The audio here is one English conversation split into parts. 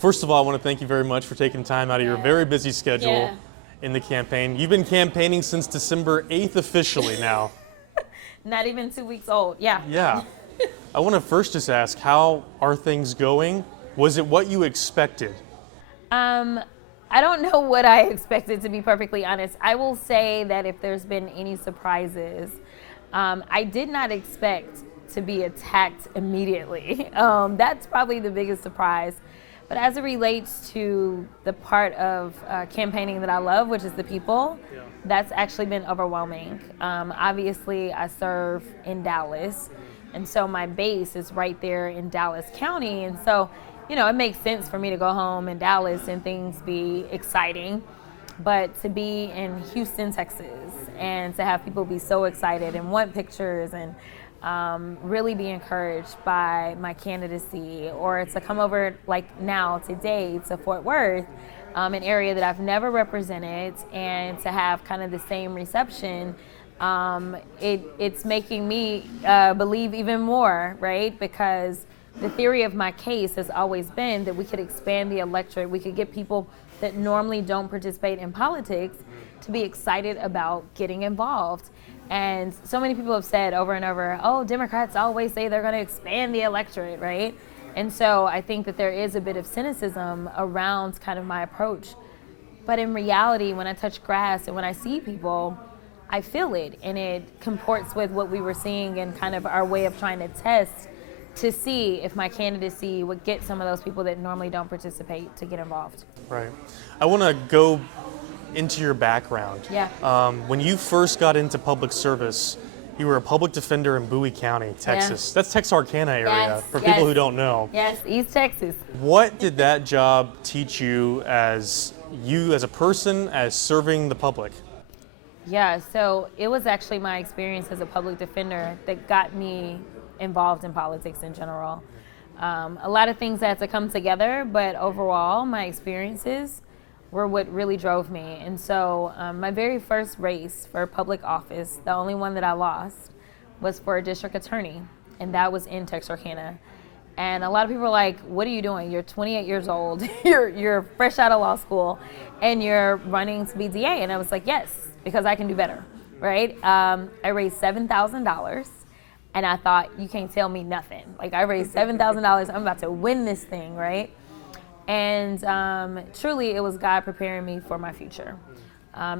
First of all, I want to thank you very much for taking time out of your very busy schedule in the campaign. You've been campaigning since December 8th officially now. Not even 2 weeks old. Yeah. Yeah. I want to first just ask, how are things going? Was it what you expected? I don't know what I expected, to be perfectly honest. I will say that if there's been any surprises, I did not expect to be attacked immediately. That's probably the biggest surprise. But as it relates to the part of campaigning that I love, which is the people, that's actually been overwhelming. Obviously, I serve in Dallas, and so my base is right there in Dallas County. And so, it makes sense for me to go home in Dallas and things be exciting. But to be in Houston, Texas, and to have people be so excited and want pictures and really be encouraged by my candidacy, or to come over like now today to Fort Worth, an area that I've never represented, and to have kind of the same reception, it's making me believe even more, right? Because the theory of my case has always been that we could expand the electorate, we could get people that normally don't participate in politics to be excited about getting involved. And so many people have said over and over, oh, Democrats always say they're going to expand the electorate, right? And so I think that there is a bit of cynicism around kind of my approach. But in reality, when I touch grass and when I see people, I feel it, and it comports with what we were seeing and kind of our way of trying to test to see if my candidacy would get some of those people that normally don't participate to get involved. Right. I want to go into your background. Yeah. When you first got into public service, you were a public defender in Bowie County, Texas. That's Texarkana area, for people who don't know. Yes, East Texas. What did that job teach you as a person, as serving the public? Yeah, so it was actually my experience as a public defender that got me involved in politics in general. A lot of things had to come together, but overall, my experiences were what really drove me. And so my very first race for public office, the only one that I lost, was for a district attorney, and that was in Texarkana. And a lot of people were like, what are you doing? You're 28 years old, you're fresh out of law school, and you're running to be DA. And I was like, yes, because I can do better, right? I raised $7,000, and I thought, you can't tell me nothing. Like, I raised $7,000, I'm about to win this thing, right? And truly, it was God preparing me for my future.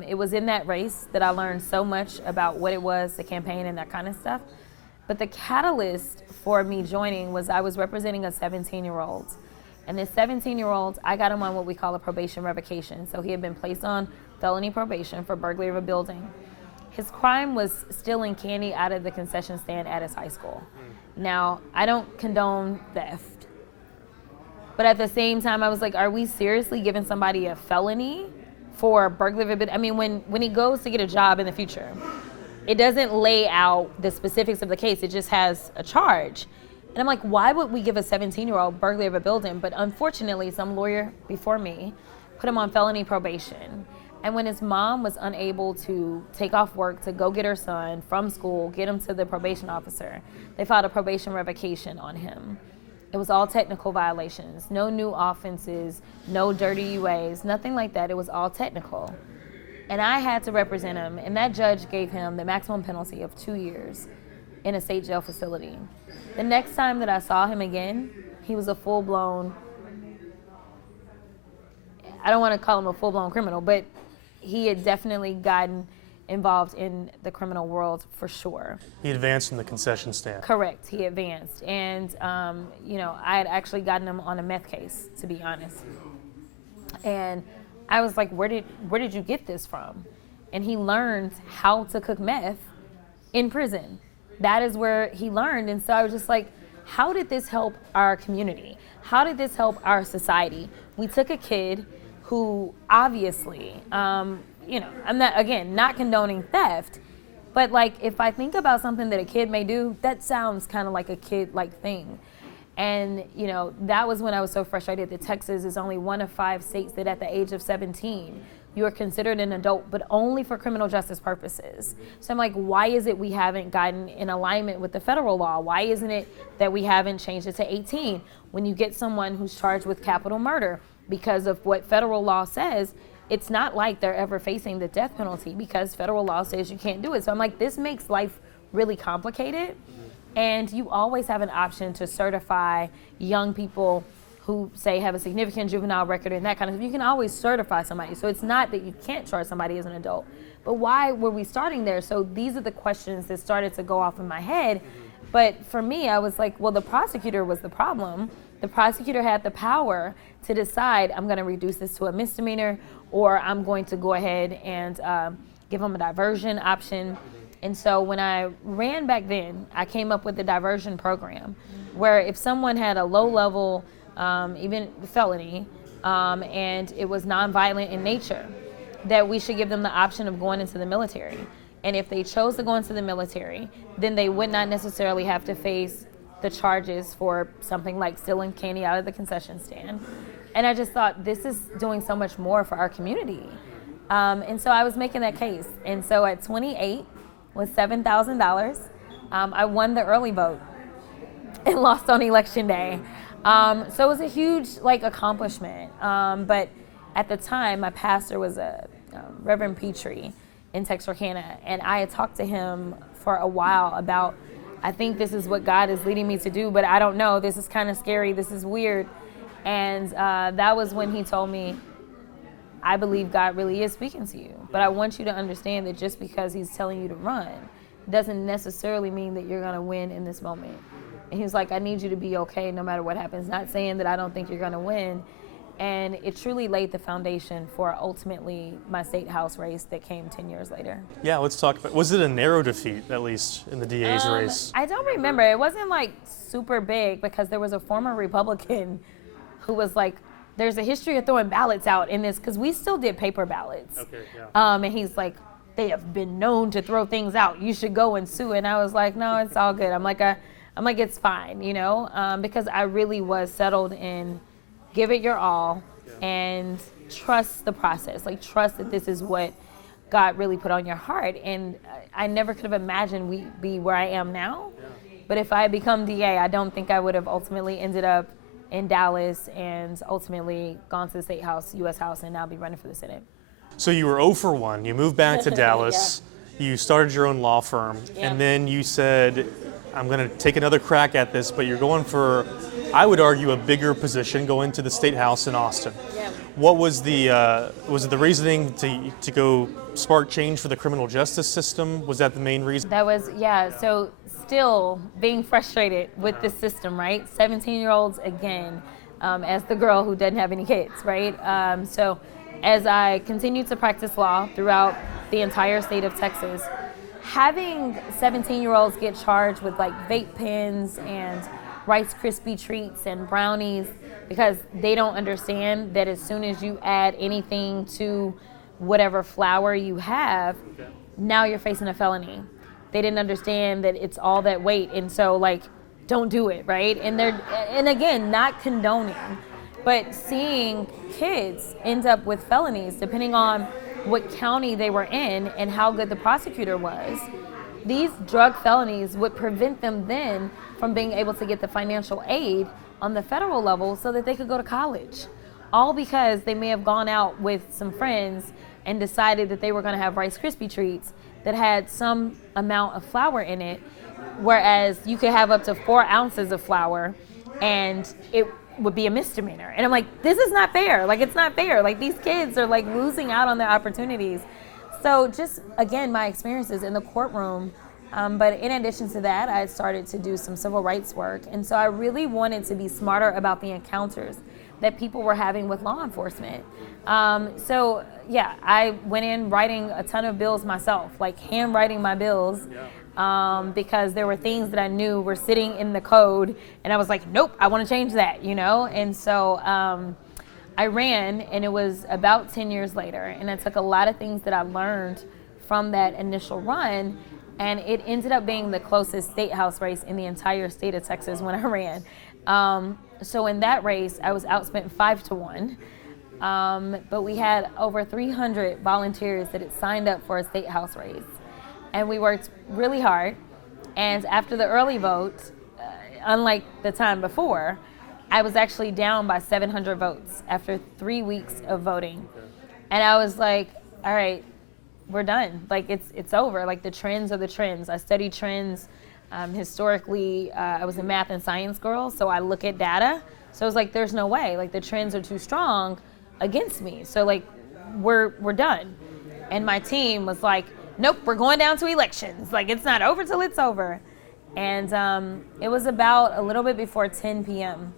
It was in that race that I learned so much about what it was to campaign and that kind of stuff. But the catalyst for me joining was I was representing a 17-year-old. And this 17-year-old, I got him on what we call a probation revocation. So he had been placed on felony probation for burglary of a building. His crime was stealing candy out of the concession stand at his high school. Now, I don't condone theft. But at the same time, I was like, are we seriously giving somebody a felony for burglary? I mean, when he goes to get a job in the future, it doesn't lay out the specifics of the case. It just has a charge. And I'm like, why would we give a 17-year-old burglary of a building? But unfortunately, some lawyer before me put him on felony probation. And when his mom was unable to take off work to go get her son from school, get him to the probation officer, they filed a probation revocation on him. It was all technical violations, no new offenses, no dirty UAs, nothing like that. It was all technical. And I had to represent him, and that judge gave him the maximum penalty of 2 years in a state jail facility. The next time that I saw him again, he was a full-blown, I don't want to call him a full-blown criminal, but he had definitely gotten involved in the criminal world for sure. He advanced in the concession stand. Correct, he advanced. And, I had actually gotten him on a meth case, to be honest. And I was like, where did you get this from? And he learned how to cook meth in prison. That is where he learned. And so I was just like, how did this help our community? How did this help our society? We took a kid who obviously, I'm not condoning theft, but like if I think about something that a kid may do, that sounds kind of like a kid-like thing. And, that was when I was so frustrated that Texas is only one of 5 states that at the age of 17, you are considered an adult, but only for criminal justice purposes. So I'm like, why is it we haven't gotten in alignment with the federal law? Why isn't it that we haven't changed it to 18? When you get someone who's charged with capital murder, because of what federal law says, it's not like they're ever facing the death penalty because federal law says you can't do it. So I'm like, this makes life really complicated. And you always have an option to certify young people who say have a significant juvenile record and that kind of stuff. You can always certify somebody. So it's not that you can't charge somebody as an adult. But why were we starting there? So these are the questions that started to go off in my head. But for me, I was like, well, the prosecutor was the problem. The prosecutor had the power to decide, I'm going to reduce this to a misdemeanor, or I'm going to go ahead and give them a diversion option. And so when I ran back then, I came up with the diversion program, where if someone had a low-level, even felony, and it was nonviolent in nature, that we should give them the option of going into the military. And if they chose to go into the military, then they would not necessarily have to face the charges for something like stealing candy out of the concession stand. And I just thought, this is doing so much more for our community. And so I was making that case. And so at 28, with $7,000, I won the early vote and lost on election day. So it was a huge accomplishment. But at the time, my pastor was Reverend Petrie in Texarkana, and I had talked to him for a while about, I think this is what God is leading me to do, but I don't know. This is kind of scary. This is weird. And that was when he told me, I believe God really is speaking to you, but I want you to understand that just because he's telling you to run doesn't necessarily mean that you're going to win in this moment. And he's like, I need you to be okay no matter what happens. Not saying that I don't think you're going to win. And it truly laid the foundation for ultimately my state house race that came 10 years later. Yeah, let's talk about, was it a narrow defeat, at least, in the DA's race? I don't remember. It wasn't super big because there was a former Republican who was like, there's a history of throwing ballots out in this, because we still did paper ballots. Okay, yeah. And he's like, they have been known to throw things out. You should go and sue. And I was like, no, it's all good. I'm like, it's fine, because I really was settled in give it your all and trust the process. Trust that this is what God really put on your heart. And I never could have imagined we'd be where I am now. Yeah. But if I had become DA, I don't think I would have ultimately ended up in Dallas and ultimately gone to the State House, U.S. House, and now be running for the Senate. So you were 0 for 1. You moved back to Dallas. Yeah. You started your own law firm. Yeah. And then you said, I'm going to take another crack at this, but you're going for, I would argue, a bigger position, going to the State House in Austin. Yeah. What was was it the reasoning to go spark change for the criminal justice system? Was that the main reason? That was, yeah. So still being frustrated with the system, right? 17-year-olds again, as the girl who doesn't have any kids, right? So as I continued to practice law throughout the entire state of Texas, having 17-year-olds get charged with vape pens and Rice Krispie treats and brownies, because they don't understand that as soon as you add anything to whatever flour you have, now you're facing a felony. They didn't understand that it's all that weight, and so don't do it, right? And again, not condoning, but seeing kids end up with felonies depending on what county they were in and how good the prosecutor was. These drug felonies would prevent them then from being able to get the financial aid on the federal level so that they could go to college. All because they may have gone out with some friends and decided that they were going to have Rice Krispie treats that had some amount of flour in it, whereas you could have up to 4 ounces of flour and it would be a misdemeanor. And I'm like, this is not fair. It's not fair. These kids are losing out on their opportunities. So just, again, my experiences in the courtroom. But in addition to that, I started to do some civil rights work. And so I really wanted to be smarter about the encounters that people were having with law enforcement. So yeah, I went in writing a ton of bills myself, handwriting my bills. Because there were things that I knew were sitting in the code, and I was like, nope, I want to change that, And so I ran, and it was about 10 years later, and I took a lot of things that I learned from that initial run, and it ended up being the closest state house race in the entire state of Texas when I ran. So in that race, I was outspent 5-1. But we had over 300 volunteers that had signed up for a state house race. And we worked really hard. And after the early vote, unlike the time before, I was actually down by 700 votes after 3 weeks of voting. And I was like, all right, we're done. Like, it's over. Like, the trends are the trends. I study trends. Historically, I was a math and science girl, so I look at data. So I was like, there's no way. Like, the trends are too strong against me. So, like, we're done. And my team was like, nope, we're going down to elections. Like, it's not over till it's over. And it was about a little bit before 10 p.m.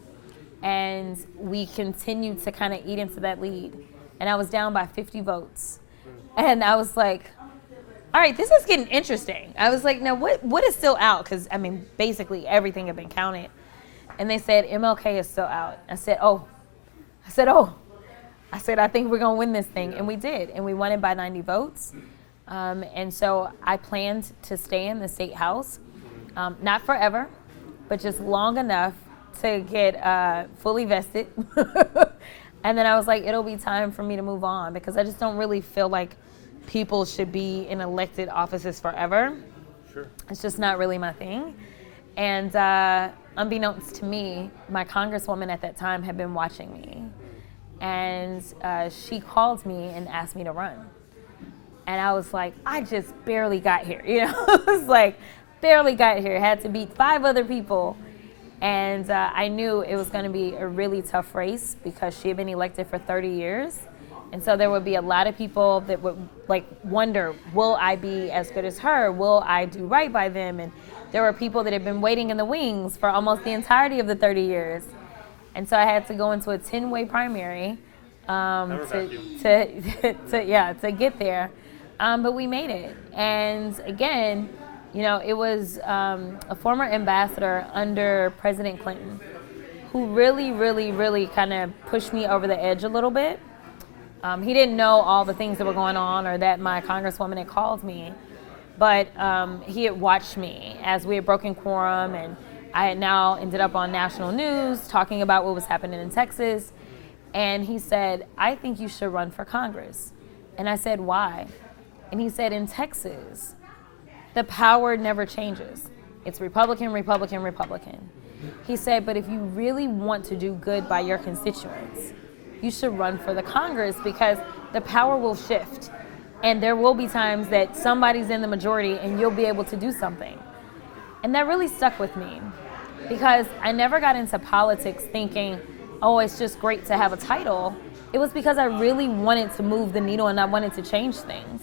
And we continued to kind of eat into that lead. And I was down by 50 votes. And I was like, all right, this is getting interesting. I was like, now what is still out? Because, I mean, basically everything had been counted. And they said, MLK is still out. I said, I think we're going to win this thing. And we did. And we won it by 90 votes. And so I planned to stay in the state house, not forever, but just long enough to get fully vested. And then I was like, it'll be time for me to move on, because I just don't really feel like people should be in elected offices forever. Sure. It's just not really my thing. And unbeknownst to me, my congresswoman at that time had been watching me. And she called me and asked me to run. And I was like, I just barely got here. You know, it was like, barely got here. Had to beat 5 other people. And I knew it was going to be a really tough race, because she had been elected for 30 years. And so there would be a lot of people that would like wonder, will I be as good as her? Will I do right by them? And there were people that had been waiting in the wings for almost the entirety of the 30 years. And so I had to go into a 10-way primary to get there. But we made it. And again, you know, it was a former ambassador under President Clinton who really, really, really kind of pushed me over the edge a little bit. He didn't know all the things that were going on, or that my congresswoman had called me, but he had watched me as we had broken quorum, and I had now ended up on national news talking about what was happening in Texas. And he said, I think you should run for Congress. And I said, why? And he said, in Texas, the power never changes. It's Republican, Republican, Republican. He said, but if you really want to do good by your constituents, you should run for the Congress, because the power will shift. And there will be times that somebody's in the majority and you'll be able to do something. And that really stuck with me, because I never got into politics thinking, oh, it's just great to have a title. It was because I really wanted to move the needle and I wanted to change things.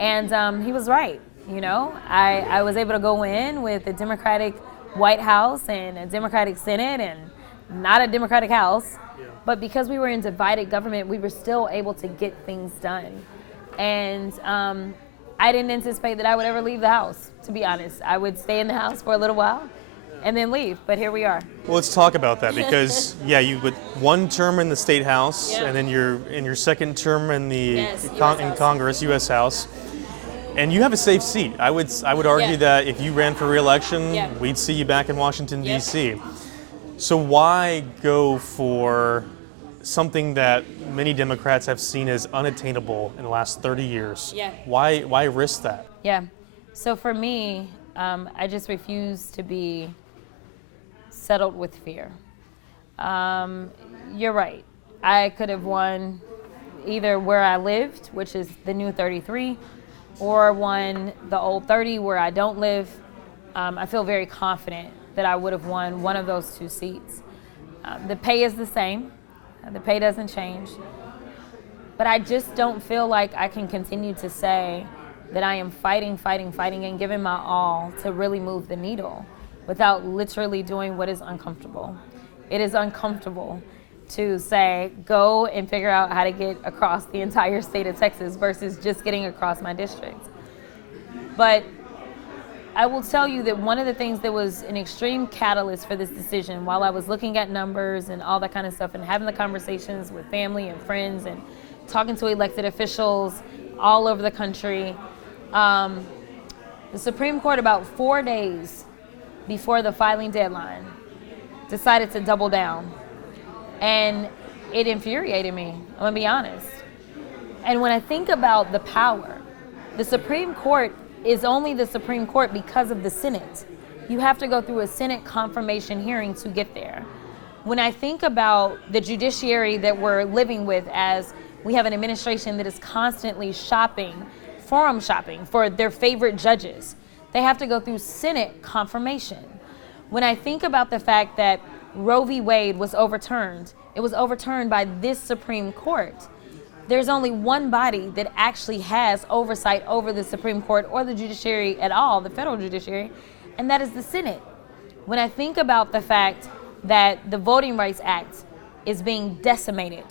And he was right. You know, I was able to go in with a Democratic White House and a Democratic Senate and not a Democratic House. Yeah. But because we were in divided government, we were still able to get things done. And I didn't anticipate that I would ever leave the House, to be honest. I would stay in the House for a little while and then leave, but here we are. Well, let's talk about that, because you with one term in the State House, and then you're in your second term in the in Congress, U.S. House. And you have a safe seat. I would argue that if you ran for re-election, we'd see you back in Washington, D.C. So why go for something that many Democrats have seen as unattainable in the last 30 years? Yeah. Why risk that? Yeah. So for me, I just refuse to be settled with fear. You're right. I could have won either where I lived, which is the new 33, or won the old 30 where I don't live. I feel very confident that I would have won one of those 2 seats. The pay is the same. The pay doesn't change. But I just don't feel like I can continue to say that I am fighting, and giving my all to really move the needle without literally doing what is uncomfortable. It is uncomfortable to say, go and figure out how to get across the entire state of Texas versus just getting across my district. But I will tell you that one of the things that was an extreme catalyst for this decision, while I was looking at numbers and all that kind of stuff and having the conversations with family and friends and talking to elected officials all over the country, the Supreme Court, about 4 days before the filing deadline, decided to double down. And it infuriated me, I'm gonna be honest. And when I think about the power, the Supreme Court is only the Supreme Court because of the Senate. You have to go through a Senate confirmation hearing to get there. When I think about the judiciary that we're living with, as we have an administration that is constantly forum shopping for their favorite judges, they have to go through Senate confirmation. When I think about the fact that Roe v. Wade was overturned, it was overturned by this Supreme Court. There's only one body that actually has oversight over the Supreme Court or the judiciary at all, the federal judiciary, and that is the Senate. When I think about the fact that the Voting Rights Act is being decimated,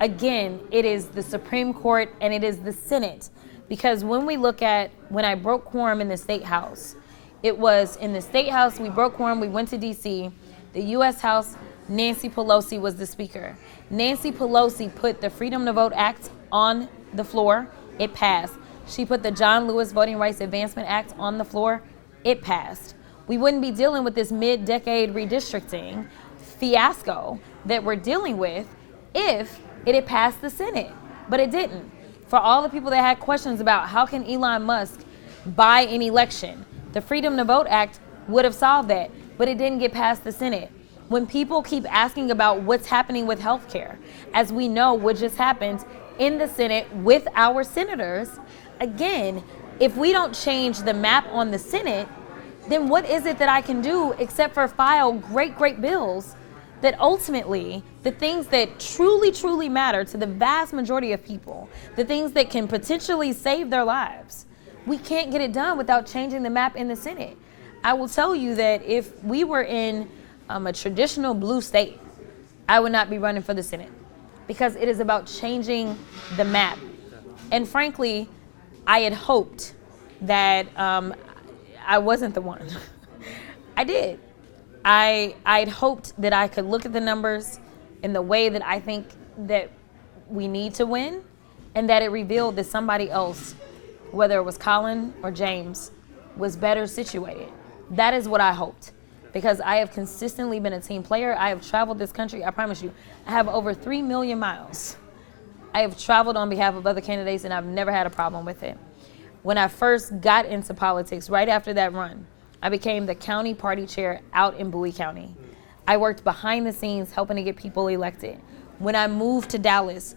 again, it is the Supreme Court and it is the Senate. Because when I broke quorum in the State House, it was in the State House, we broke quorum, we went to DC, the U.S. House, Nancy Pelosi was the speaker. Nancy Pelosi put the Freedom to Vote Act on the floor, it passed. She put the John Lewis Voting Rights Advancement Act on the floor, it passed. We wouldn't be dealing with this mid-decade redistricting fiasco that we're dealing with if it had passed the Senate, but it didn't. For all the people that had questions about how can Elon Musk buy an election, the Freedom to Vote Act would have solved that, but it didn't get past the Senate. When people keep asking about what's happening with healthcare, as we know what just happened in the Senate with our senators, again, if we don't change the map on the Senate, then what is it that I can do except for file great bills that ultimately, the things that truly, truly matter to the vast majority of people, the things that can potentially save their lives, we can't get it done without changing the map in the Senate. I will tell you that if we were in a traditional blue state, I would not be running for the Senate because it is about changing the map. And frankly, I had hoped that I wasn't the one. I did. I'd hoped that I could look at the numbers in the way that I think that we need to win, and that it revealed that somebody else, whether it was Colin or James, was better situated. That is what I hoped, because I have consistently been a team player. I have traveled this country. I promise you, I have over 3 million miles. I have traveled on behalf of other candidates, and I've never had a problem with it. When I first got into politics, right after that run, I became the county party chair out in Bowie County. I worked behind the scenes helping to get people elected. When I moved to Dallas,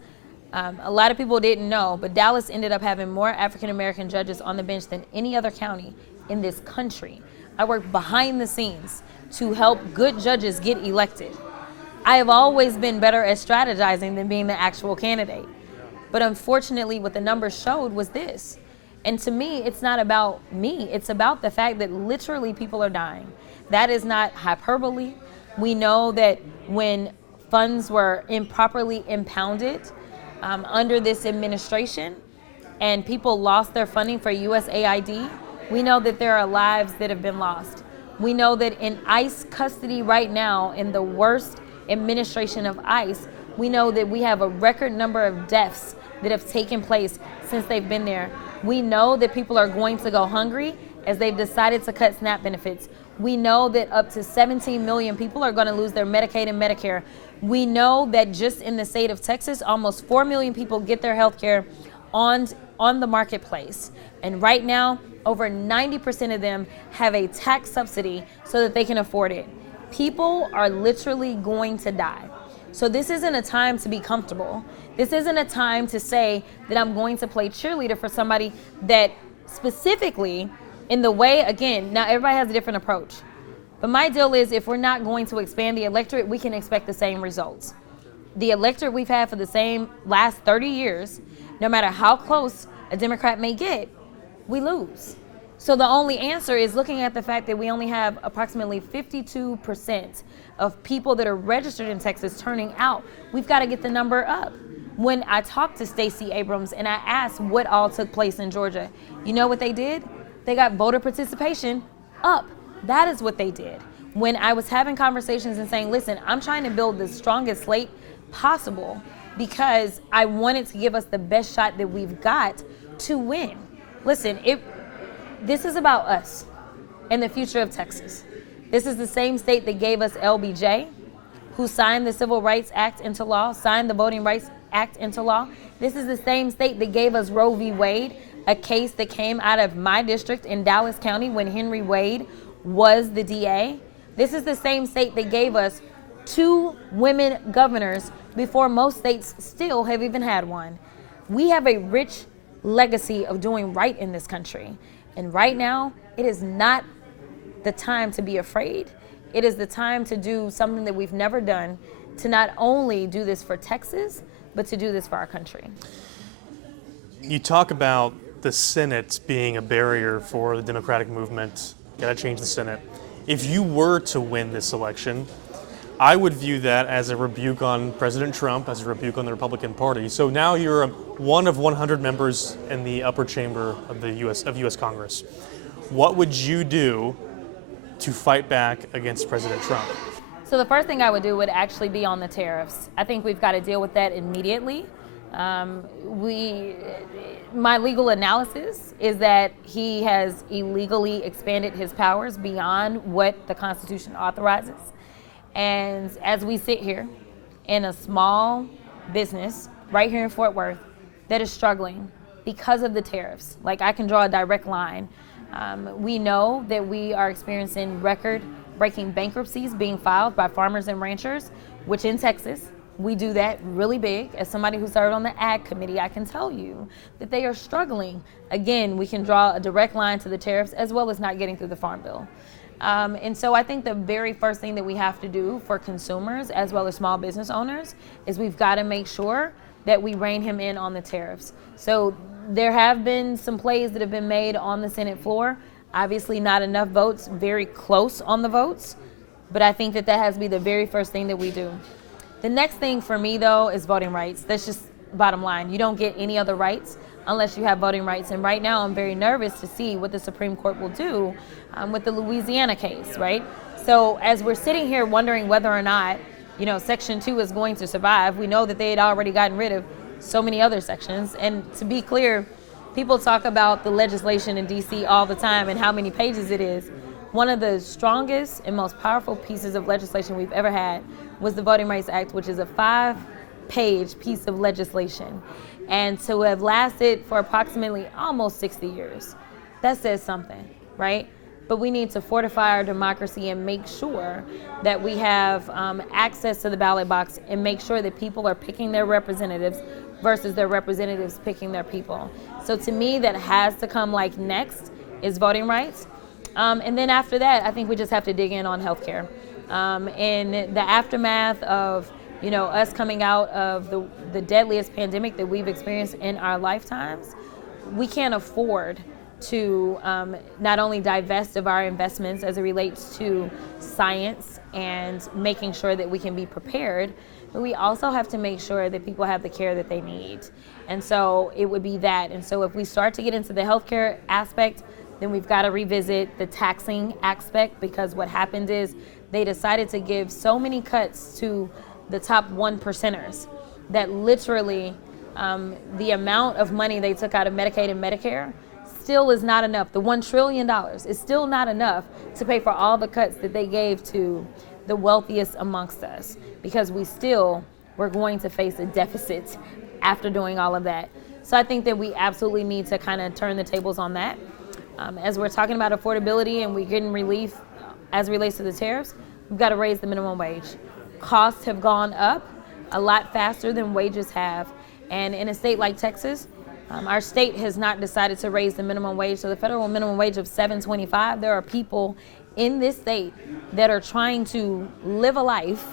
a lot of people didn't know, but Dallas ended up having more African American judges on the bench than any other county in this country. I worked behind the scenes to help good judges get elected. I have always been better at strategizing than being the actual candidate. But unfortunately, what the numbers showed was this. And to me, it's not about me. It's about the fact that literally people are dying. That is not hyperbole. We know that when funds were improperly impounded under this administration and people lost their funding for USAID, we know that there are lives that have been lost. We know that in ICE custody right now, in the worst administration of ICE, we know that we have a record number of deaths that have taken place since they've been there. We know that people are going to go hungry as they've decided to cut SNAP benefits. We know that up to 17 million people are going to lose their Medicaid and Medicare. We know that just in the state of Texas, almost 4 million people get their health care on the marketplace. And right now, over 90% of them have a tax subsidy so that they can afford it. People are literally going to die. So this isn't a time to be comfortable. This isn't a time to say that I'm going to play cheerleader for somebody that specifically in the way, again, now everybody has a different approach. But my deal is if we're not going to expand the electorate, we can expect the same results. The electorate we've had for the same last 30 years, no matter how close a Democrat may get, we lose. So the only answer is looking at the fact that we only have approximately 52% of people that are registered in Texas turning out. We've got to get the number up. When I talked to Stacey Abrams and I asked what all took place in Georgia, you know what they did? They got voter participation up. That is what they did. When I was having conversations and saying, listen, I'm trying to build the strongest slate possible because I wanted to give us the best shot that we've got to win. Listen, this is about us and the future of Texas. This is the same state that gave us LBJ, who signed the Civil Rights Act into law, signed the Voting Rights Act into law. This is the same state that gave us Roe v. Wade, a case that came out of my district in Dallas County when Henry Wade was the DA. This is the same state that gave us 2 women governors before most states still have even had one. We have a rich legacy of doing right in this country. And right now, it is not the time to be afraid. It is the time to do something that we've never done, to not only do this for Texas, but to do this for our country. You talk about the Senate being a barrier for the Democratic movement. Got to change the Senate. If you were to win this election, I would view that as a rebuke on President Trump, as a rebuke on the Republican Party. So now you're one of 100 members in the upper chamber of the U.S. Congress. What would you do to fight back against President Trump? So the first thing I would do would actually be on the tariffs. I think we've got to deal with that immediately. My legal analysis is that he has illegally expanded his powers beyond what the Constitution authorizes. And as we sit here in a small business right here in Fort Worth that is struggling because of the tariffs, like I can draw a direct line. We know that we are experiencing record-breaking bankruptcies being filed by farmers and ranchers, which in Texas, we do that really big. As somebody who served on the Ag Committee, I can tell you that they are struggling. Again, we can draw a direct line to the tariffs as well as not getting through the Farm Bill. And so I think the very first thing that we have to do for consumers as well as small business owners is we've got to make sure that we rein him in on the tariffs. So there have been some plays that have been made on the Senate floor. Obviously not enough votes, very close on the votes, but I think that has to be the very first thing that we do. The next thing for me, though, is voting rights. That's just bottom line. You don't get any other rights unless you have voting rights. And right now, I'm very nervous to see what the Supreme Court will do with the Louisiana case, right? So as we're sitting here wondering whether or not, Section 2 is going to survive, we know that they had already gotten rid of so many other sections. And to be clear, people talk about the legislation in D.C. all the time and how many pages it is. One of the strongest and most powerful pieces of legislation we've ever had was the Voting Rights Act, which is a 5-page piece of legislation. And to have lasted for approximately almost 60 years, that says something, right? But we need to fortify our democracy and make sure that we have access to the ballot box and make sure that people are picking their representatives versus their representatives picking their people. So to me, that has to come next is voting rights. And then after that, I think we just have to dig in on healthcare. In the aftermath of, us coming out of the deadliest pandemic that we've experienced in our lifetimes, we can't afford to not only divest of our investments as it relates to science and making sure that we can be prepared, but we also have to make sure that people have the care that they need. And so it would be that. And so if we start to get into the healthcare aspect, then we've got to revisit the taxing aspect, because what happened is they decided to give so many cuts to the top 1%ers that literally the amount of money they took out of Medicaid and Medicare still is not enough. The $1 trillion is still not enough to pay for all the cuts that they gave to the wealthiest amongst us, because we're going to face a deficit after doing all of that. So I think that we absolutely need to kind of turn the tables on that. As we're talking about affordability and we're getting relief as it relates to the tariffs, we've got to raise the minimum wage. Costs have gone up a lot faster than wages have. And in a state like Texas, our state has not decided to raise the minimum wage. So the federal minimum wage of $7.25, there are people in this state that are trying to live a life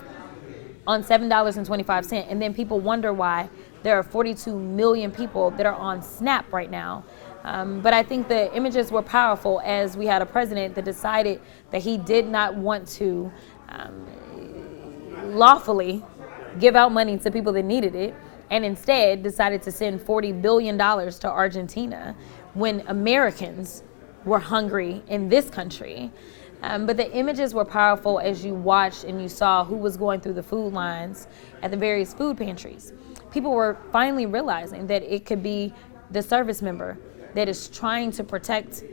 on $7.25. And then people wonder why there are 42 million people that are on SNAP right now. But I think the images were powerful as we had a president that decided that he did not want to lawfully give out money to people that needed it, and instead decided to send $40 billion to Argentina when Americans were hungry in this country. But the images were powerful as you watched and you saw who was going through the food lines at the various food pantries. People were finally realizing that it could be the service member that is trying to protect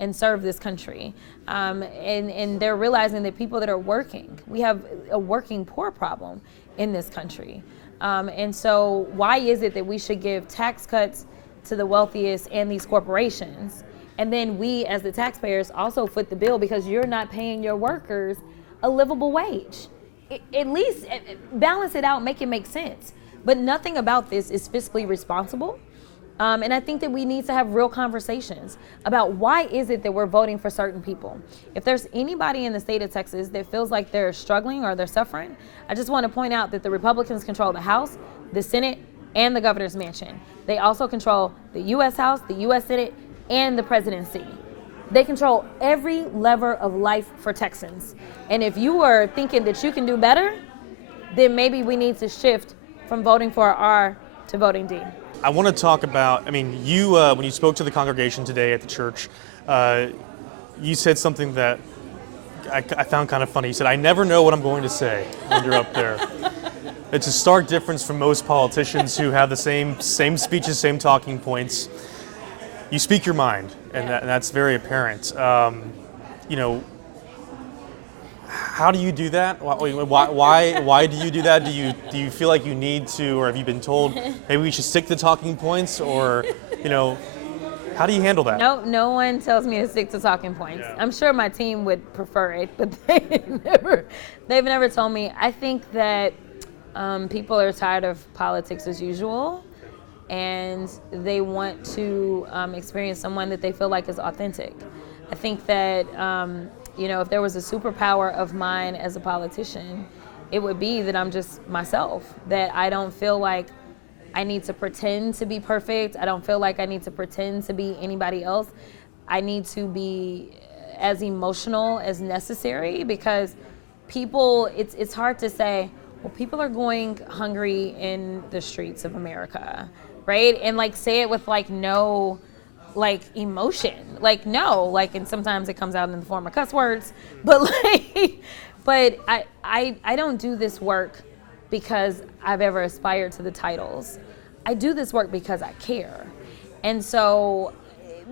and serve this country. And they're realizing that people that are working, we have a working poor problem in this country. And so why is it that we should give tax cuts to the wealthiest and these corporations? And then we, as the taxpayers, also foot the bill because you're not paying your workers a livable wage. At least balance it out, make it make sense. But nothing about this is fiscally responsible. And I think that we need to have real conversations about why is it that we're voting for certain people. If there's anybody in the state of Texas that feels like they're struggling or they're suffering, I just want to point out that the Republicans control the House, the Senate, and the governor's mansion. They also control the U.S. House, the U.S. Senate, and the presidency. They control every lever of life for Texans. And if you are thinking that you can do better, then maybe we need to shift from voting for R to voting D. I want to talk about, you, when you spoke to the congregation today at the church, you said something that I found kind of funny. You said, I never know what I'm going to say when you're up there. It's a stark difference from most politicians who have the same speeches, same talking points. You speak your mind, and that's very apparent. How do you do that? Why do you do that? Do you feel like you need to, or have you been told maybe we should stick to talking points, or how do you handle that? No one tells me to stick to talking points. Yeah. I'm sure my team would prefer it, but they've never told me. I think that people are tired of politics as usual, and they want to experience someone that they feel like is authentic. I think that if there was a superpower of mine as a politician, it would be that I'm just myself, that I don't feel like I need to pretend to be perfect. I don't feel like I need to pretend to be anybody else. I need to be as emotional as necessary because people, it's hard to say, well, people are going hungry in the streets of America, right? And say it with no emotion, no, and sometimes it comes out in the form of cuss words, but I don't do this work because I've ever aspired to the titles. I do this work because I care. And so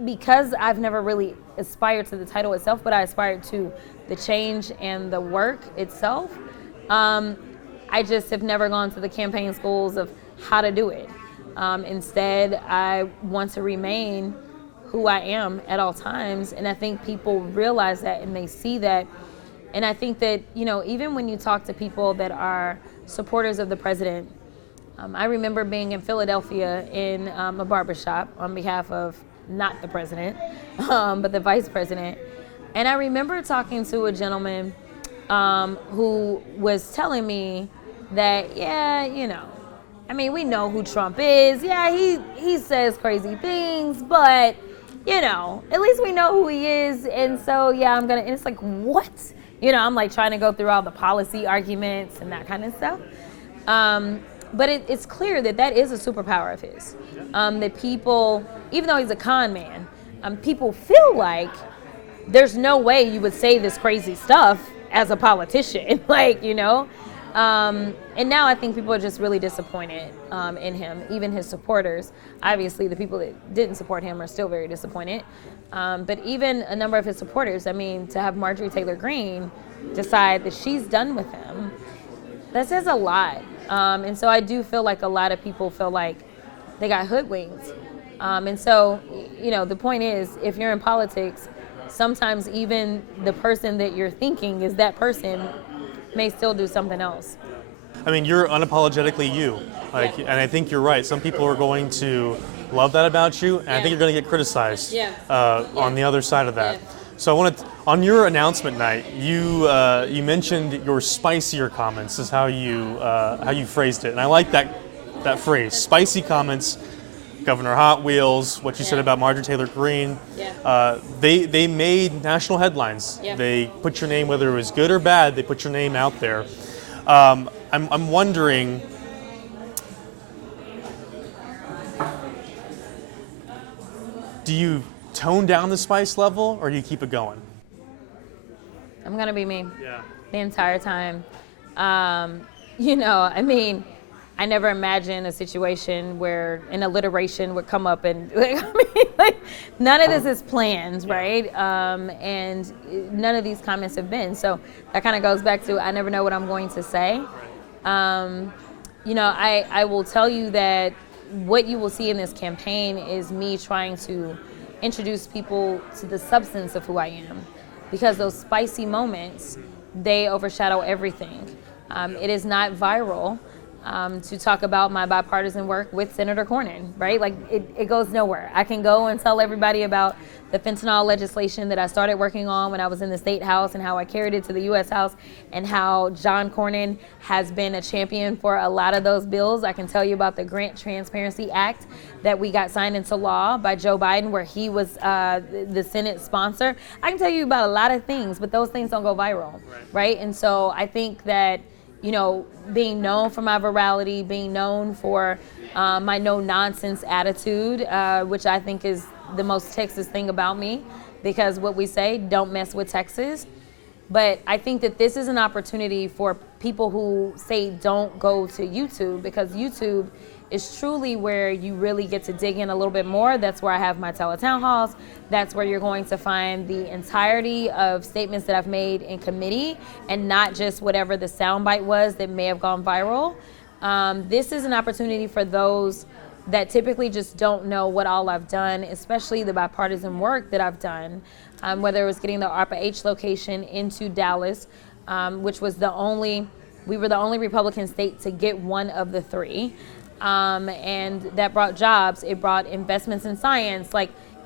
because I've never really aspired to the title itself, but I aspired to the change and the work itself, I just have never gone to the campaign schools of how to do it. Instead, I want to remain who I am at all times. And I think people realize that and they see that. And I think that, even when you talk to people that are supporters of the president, I remember being in Philadelphia in a barbershop on behalf of not the president, but the vice president. And I remember talking to a gentleman who was telling me that, we know who Trump is. Yeah, he says crazy things, but, at least we know who he is. And so, and it's like, what? I'm trying to go through all the policy arguments and that kind of stuff. But it's clear that is a superpower of his. That people, even though he's a con man, people feel like there's no way you would say this crazy stuff as a politician, and now I think people are just really disappointed in him, even his supporters. Obviously, the people that didn't support him are still very disappointed. But even a number of his supporters, to have Marjorie Taylor Greene decide that she's done with him, that says a lot. And so I do feel like a lot of people feel like they got hoodwinked. And so, the point is, if you're in politics, sometimes even the person that you're thinking is that person may still do something else. You're unapologetically you. And I think you're right. Some people are going to love that about you, and I think you're going to get criticized on the other side of that. Yeah. So I want to, on your announcement night, you mentioned your spicier comments is how you phrased it, and I like that phrase, spicy comments. Governor Hot Wheels, what you said about Marjorie Taylor Greene, they made national headlines. Yeah. They put your name, whether it was good or bad, they put your name out there. I'm wondering, do you tone down the spice level or do you keep it going? I'm gonna be me the entire time. I never imagined a situation where an alliteration would come up, and I mean, like, none of this is planned, right? And none of these comments have been. So that kind of goes back to, I never know what I'm going to say. I will tell you that what you will see in this campaign is me trying to introduce people to the substance of who I am, because those spicy moments, they overshadow everything. It is not viral to talk about my bipartisan work with Senator Cornyn, right? Like, it goes nowhere. I can go and tell everybody about the fentanyl legislation that I started working on when I was in the State House, and how I carried it to the U.S. House, and how John Cornyn has been a champion for a lot of those bills. I can tell you about the Grant Transparency Act that we got signed into law by Joe Biden, where he was the Senate sponsor. I can tell you about a lot of things, but those things don't go viral, right? And so I think that, being known for my virality, being known for my no-nonsense attitude, which I think is the most Texas thing about me, because what we say, don't mess with Texas. But I think that this is an opportunity for people who say don't go to YouTube, because YouTube is truly where you really get to dig in a little bit more. That's where I have my teletown halls. That's where you're going to find the entirety of statements that I've made in committee, and not just whatever the soundbite was that may have gone viral. This is an opportunity for those that typically just don't know what all I've done, especially the bipartisan work that I've done, whether it was getting the ARPA H location into Dallas, which was we were the only Republican state to get one of the three. And that brought jobs, it brought investments in science,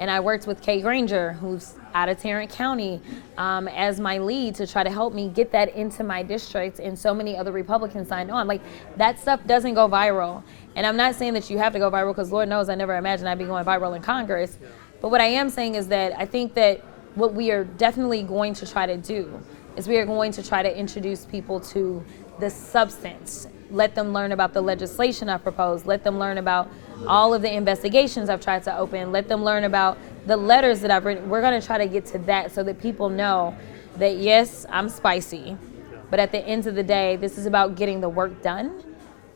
and I worked with Kay Granger, who's out of Tarrant County, as my lead to try to help me get that into my district, and so many other Republicans signed on. Like, that stuff doesn't go viral. And I'm not saying that you have to go viral, because Lord knows I never imagined I'd be going viral in Congress. But what I am saying is that I think that what we are definitely going to try to do is we are going to try to introduce people to the substance. Let them learn about the legislation I've proposed. Let them learn about all of the investigations I've tried to open. Let them learn about the letters that I've written. We're going to try to get to that so that people know that, yes, I'm spicy, but at the end of the day, this is about getting the work done,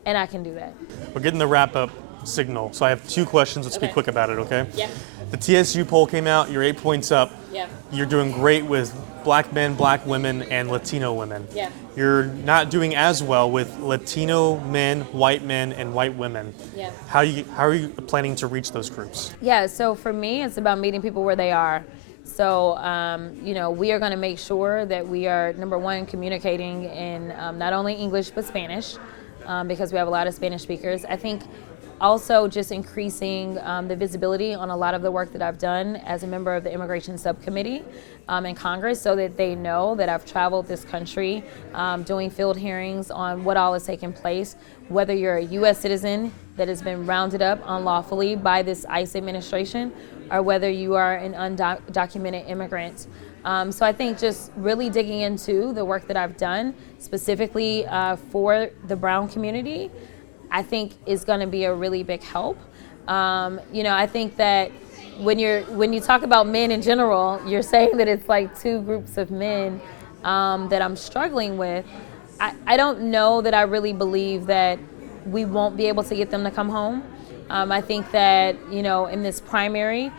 and I can do that. We're getting the wrap-up signal, so I have 2 questions. Let's be quick about it, okay? Yeah. The TSU poll came out. You're 8 points up. Yeah. You're doing great with Black men, Black women, and Latino women. Yeah. You're not doing as well with Latino men, and white women. Yeah. How are you planning to reach those groups? Yeah, so for me, it's about meeting people where they are. So, we are going to make sure that we are, number one, communicating in not only English but Spanish, because we have a lot of Spanish speakers. I think also just increasing the visibility on a lot of the work that I've done as a member of the Immigration Subcommittee in Congress, so that they know that I've traveled this country doing field hearings on what all has taken place, whether you're a U.S. citizen that has been rounded up unlawfully by this ICE administration, or whether you are an undocumented immigrant. So I think just really digging into the work that I've done specifically for the brown community, I think is going to be a really big help. I think that when you talk about men in general, you're saying that it's like 2 groups of men that I'm struggling with. I don't know that I really believe that we won't be able to get them to come home. I think that, in this primary,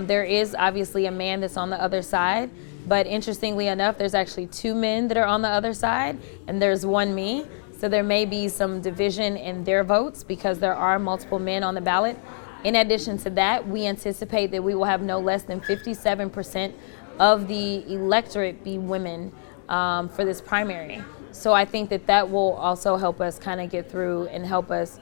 there is obviously a man that's on the other side, but interestingly enough, there's actually 2 men that are on the other side, and there's 1 me. So there may be some division in their votes because there are multiple men on the ballot. In addition to that, we anticipate that we will have no less than 57% of the electorate be women for this primary. So I think that will also help us kind of get through and help us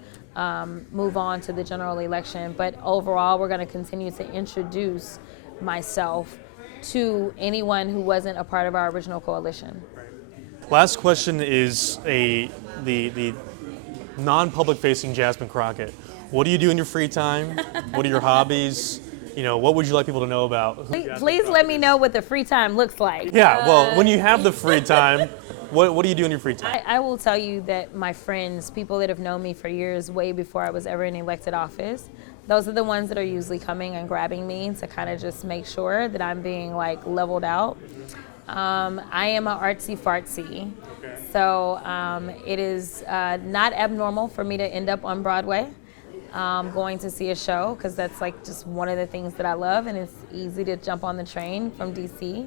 move on to the general election. But overall, we're going to continue to introduce myself to anyone who wasn't a part of our original coalition. Last question is the non-public facing Jasmine Crockett. What do you do in your free time? What are your hobbies? What would you like people to know about? Please let me know what the free time looks like. Yeah, well, when you have the free time, what do you do in your free time? I will tell you that my friends, people that have known me for years, way before I was ever in elected office, those are the ones that are usually coming and grabbing me to kind of just make sure that I'm being leveled out. I am an artsy fartsy. So it is not abnormal for me to end up on Broadway going to see a show, because that's like just one of the things that I love, and it's easy to jump on the train from DC.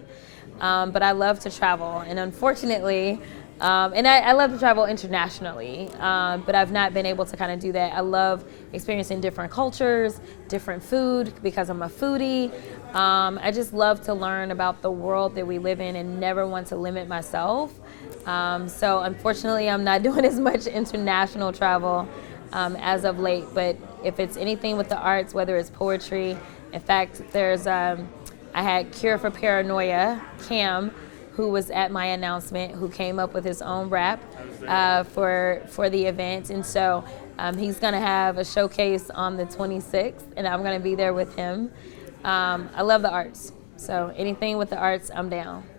But I love to travel, and unfortunately, I love to travel internationally, but I've not been able to kind of do that. I love experiencing different cultures, different food, because I'm a foodie. I just love to learn about the world that we live in and never want to limit myself. So unfortunately, I'm not doing as much international travel as of late, but if it's anything with the arts, whether it's poetry, in fact, I had Cure for Paranoia, Cam, who was at my announcement, who came up with his own rap for the event. And so he's going to have a showcase on the 26th, and I'm going to be there with him. I love the arts. So anything with the arts, I'm down.